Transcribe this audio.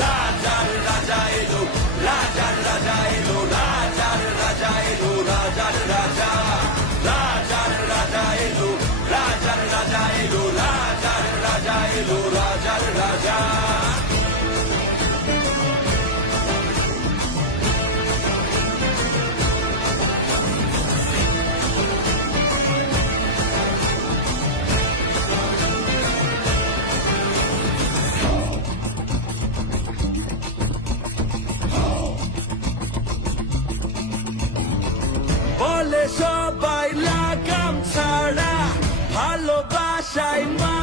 রাজার রাজা এলো, রাজার রাজা এলো, রাজার রাজা এলো, রাজার রাজা, রাজার রাজা এলো, রাজার রাজা এলো, রাজার রাজা এলো, রাজার রাজা। বলে সবাই লাগাম ছাড়া ভালোবাসায় মা